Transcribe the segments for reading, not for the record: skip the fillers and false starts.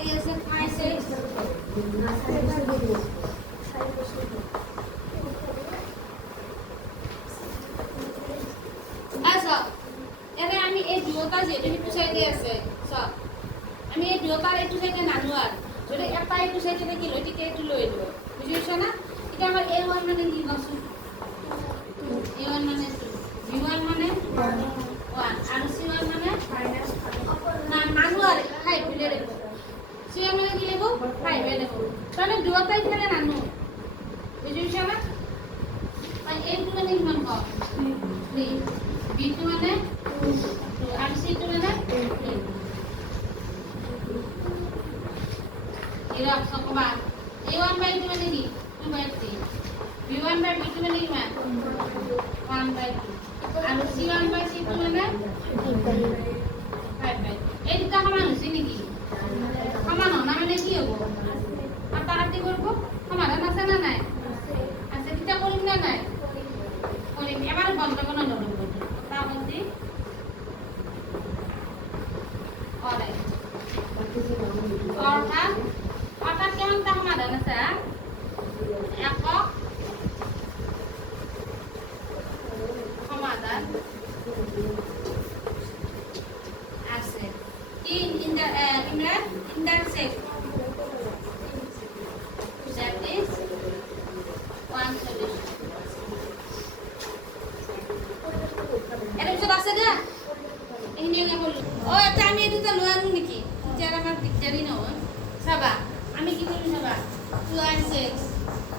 লাগি আছে খাইছে আচ্ছা এনে আমি এই দুটা যেহেতু সেইটো চাইডে আছে চা আমি এই দুটাৰ এইটো চাইডে নানো আৰু যদি এটা এইটো চাইডে থাকিল হয় তেতিয়া এইটো লৈ লব বুজি পাইছা না এতিয়া আমাৰ A1 মানে কি কচোন A1 মানে B1 মানে 1 আৰু C1 মানে না নানো আৰু 5 বুলি লিখো C1 মানে কি লিখো 5 লিখো তাহলে দুটাই ফেলে নানো বুজি পাইছা না A2 মানে কিমান কম 3 B2 মানে 2 আৰু C2 মানে 3 Iraq Sokoba. A1 by 2 মানে কি 2 by 3. B1 by B2 মানে কি মান 1 by 2. আৰু C1 by C2 মানে 5 by 2. এই দুটা সমান হৈছে নেকি সমান হনা মানে কি হ'ব আটা কাটি করব সমাধান আছে না নাই আছে কিটা কৰিম না নাই কৰিম এবাৰ বন্ধ কৰিব নলব তা বন্ধি অলরাইট অর্থাৎ অর্থাৎ কেমন তা সমাধান আছে একক সমাধান আছে in the intersect that is one solution এটা কিছু আছে না এই নিয়ে বল ও এটা আমি এটা লয় আনু নাকি যারা আমার দিকদারি না হয় সাবা আমি কি করি সাবা 2 and 6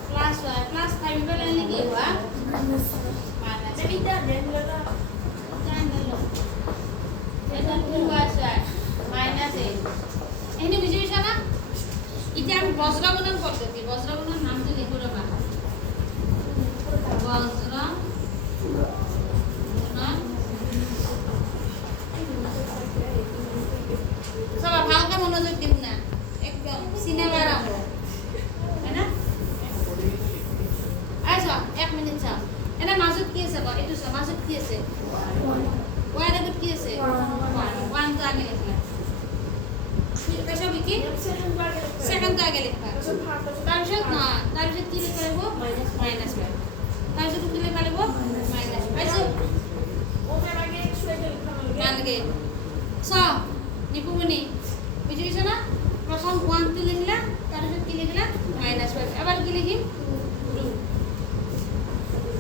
plus 1 plus 5 বলে নাকি হওয়া মাইনাস এটা দেন ললা জান ললো এটা 2 আছে মাইনাস 8 এনে বুঝিছ না এটা আমি বজ্রগুণন পদ্ধতি বজ্রগুণন নামটা লিখো রাখা বজ্র সব ভালকে মনোযোগ দিন না একদম সিনেমার আমল তাই না আচ্ছা 1 মিনিট চাও এটা মাজত কি আছে বা এটো মাজত কি আছে ওয়াই আগত কি আছে 1 তো আগে লিখলা পেশা বিকি সেকেন্ড তো আগে লিখবা তারপর না তারপর কি লিখা লিখব মাইনাস 5 তারপর কি লিখা লিখব মাইনাস আচ্ছা ওটার আগে x লিখা লাগে স নিপুমনি বুঝিছো না প্রথম 1 তে লিখলা তারপর কি লিখলা মাইনাস 5 এবার কি লিখি 2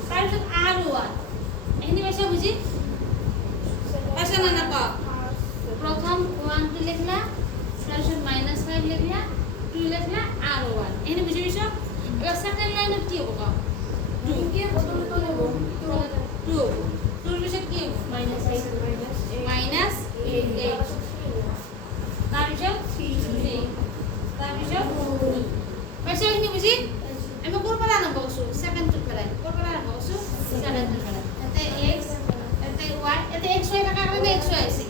তারপর আর 1 এখানে বেশি বুঝি আচ্ছা না না পা প্রথম 1 তে লিখলা তারপর মাইনাস 5 লিখলা 2 লিখলা আর 1 এখানে বুঝিছো এবার সেকেন্ড লাইনে কি হবে 2 কে বদল তো নেব 2 2 এর সাথে কি মাইনাস 8 মাইনাস 8 তারপর 3 তারপর 2 পয়সা কি বুঝি আমি কোন পারা না বলছো সেকেন্ড টু পারা কোন পারা না বলছো সেকেন্ড টু পারা এতে x এতে y এতে x y কাটা করে x y আছে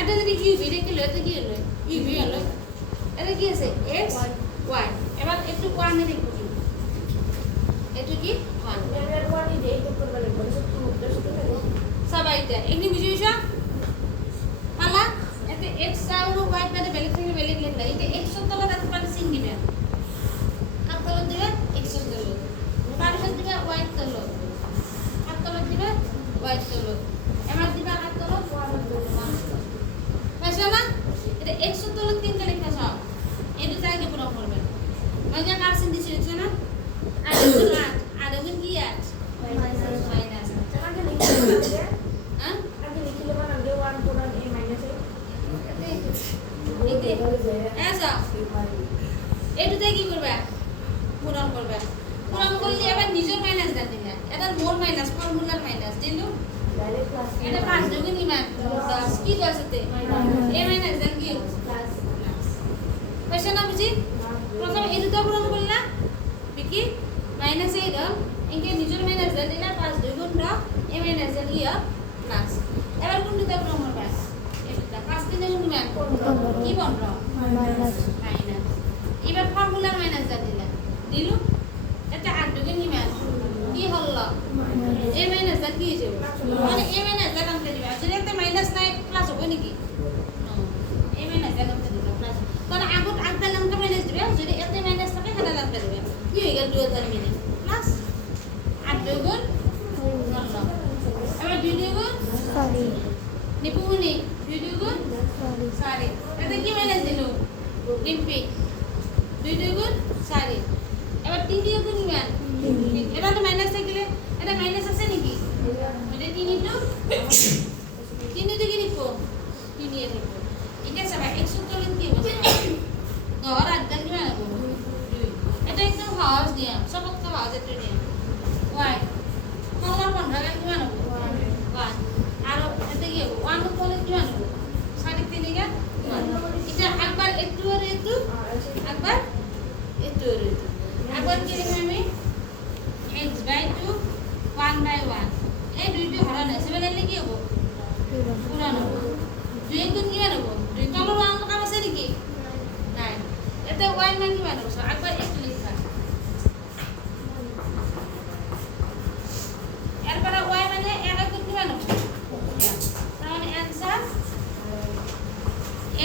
এটা যদি u v রে কি লয় তো কি হলো u v হলো এটা কি আছে x y এবার একটু 1 এ দেখো কি এটা কি 1 এর 1 ই দেই তো করবে লাগবে 2 সবাইটা এমনি বুঝিছো পালা এতে x আর y মানে বেলেগ থেকে বেলেগ লিখলা এতে x এর তলা তাতে পারে চিন দিবে কার তলা দিবে x এর তলা পারে দিবে y এর তলা কার তলা দিবে y এর তলা এবার দিবে কার তলা y এর তলা বুঝছো না এটা x এর তলা তিনটা লেখা সব এটা জায়গা পুরো করবে মানে কার চিন দিছে দেখছো না আর ওখানে কি আছে মাইনাস আগে লিখে হ্যাঁ আগে লিখলে মানে 1 পুরান a মাইনাস ऐसा এটাতে কি করবে পূরণ করবে পূরণ করলে এবার নিজের মাইনাস দেন দিলে এটা মোর মাইনাস ফর্মুলার মাইনাস দিলু ডাইরেক্ট ক্লাস এটা 5 যোগ নিমান 10 কি দশতে এ মাইনাস দেন কি প্লাস পয়সা না বুঝি প্রথম এটা পূরণ করলা বিকি মাইনাস এই দাও ইনকে নিজের মাইনাস দেন দিলা 5 2 গুণ দাও এ মাইনাস দেন কি প্লাস এবার কোনটা পূরণ করবে এটা 5 দিনে নিমান কি বন্ধ মাইনাস এবার ফর্মুলার মাইনাস দা দিলা দিলু এটা 8 যোগ নিমান কি হলো এ মাইনাস দা কি হইছে মানে এ মাইনাস দা কামতে দিবা যদি একটা মাইনাস নাই প্লাস হবে নাকি এ মাইনাস দা কামতে দিবা প্লাস তাহলে নিপুণি 2 2 গুণ 4 এটা কি মাইনাস দিলো ডিম্পি 2 2 গুণ 4 এবার 3 দিয়ে গুণ কিমান এটা তো মাইনাস থাকলে এটা মাইনাস আছে নাকি মানে 3 ইনটু 3 ইনটু কি লিখো 3 দিয়ে লিখো এটা সব 100 তলে কি হবে ধর আদা কিমান হবে 2 এটা একদম সহজ দিয়া সবকটা সহজ এটা দিয়া y কমলা 15 কিমান হবে 1 আর এটা কি হবে 1 তলে কিমান হবে 3.5 গা এটা একবার একটু আর একটু একবার একটু আর একটু একবার কি লিখব আমি x by 2 1 by 1 এই দুইটি হরণ আছে মানে কি হবে পূরণ হবে 2 গুণ কিমান হবে 2 তলৰ অংক কাম আছে নেকি নাই এটা y মান কিমান হবে একবার একটু লিখবা এরপর y মানে 1 গুণ কিমান হবে তার মানে आंसर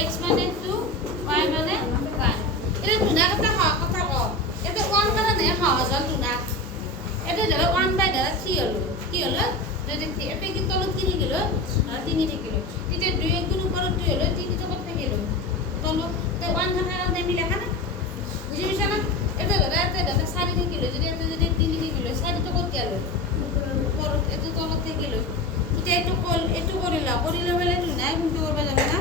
x মানে 2 y মানে 1 এটা দুনা কথা ক এটা 1 মানে সহজ হল দুনা এটা ধরো 1 বাই ধরো 3 হলো কি হলো যদি এটা কি তলত কি গেল 3 থাকিল এটা 2 গুণ উপর 2 হলো 3 তো কত থাকিল তলত তো 1 থাকার কারণে আমি লেখা না বুঝি বিছা না এটা ধরো 4 থাকিল যদি এটা যদি 3 থাকিল 4 তো কত গেল উপর এটা তলত থাকিল এটা একটু করিলা বলে দুনা কিন্তু করবে যাবে না